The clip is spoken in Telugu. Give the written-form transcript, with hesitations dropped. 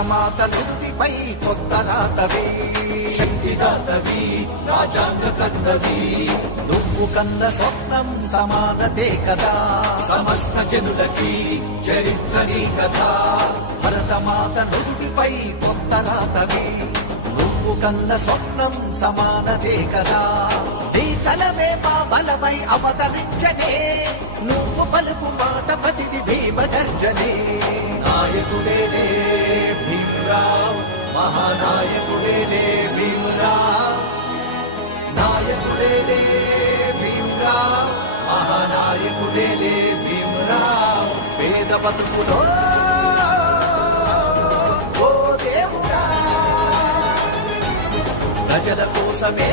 భరతమాత నుదుటిపై కొత్త రాతవి, శక్తిదాతవి, రాజ్యాంగ కర్తవి. నువ్వు కన్న స్వప్నం సమానతే కదా, సమస్త జనులకి చరిత్ర నీ కదా. భరతమాత నుదుటిపై కొత్త రాతవి, నువ్వు కన్న స్వప్నం సమానతే కదా. నీ కలమే మా బలమై అవతరించనే, నువ్వు పలుకు మాట ప్రతిది భీమగర్జనే. నాయకుడేలే భీమరావ్, మహానాయకుడేలే భీమరావ్. నాయకుడేలే భీమరావ్, మహానాయకుడేలే భీమరావ్. పేద బతుకులో ఓ దేవుడా, ప్రజల కోసమే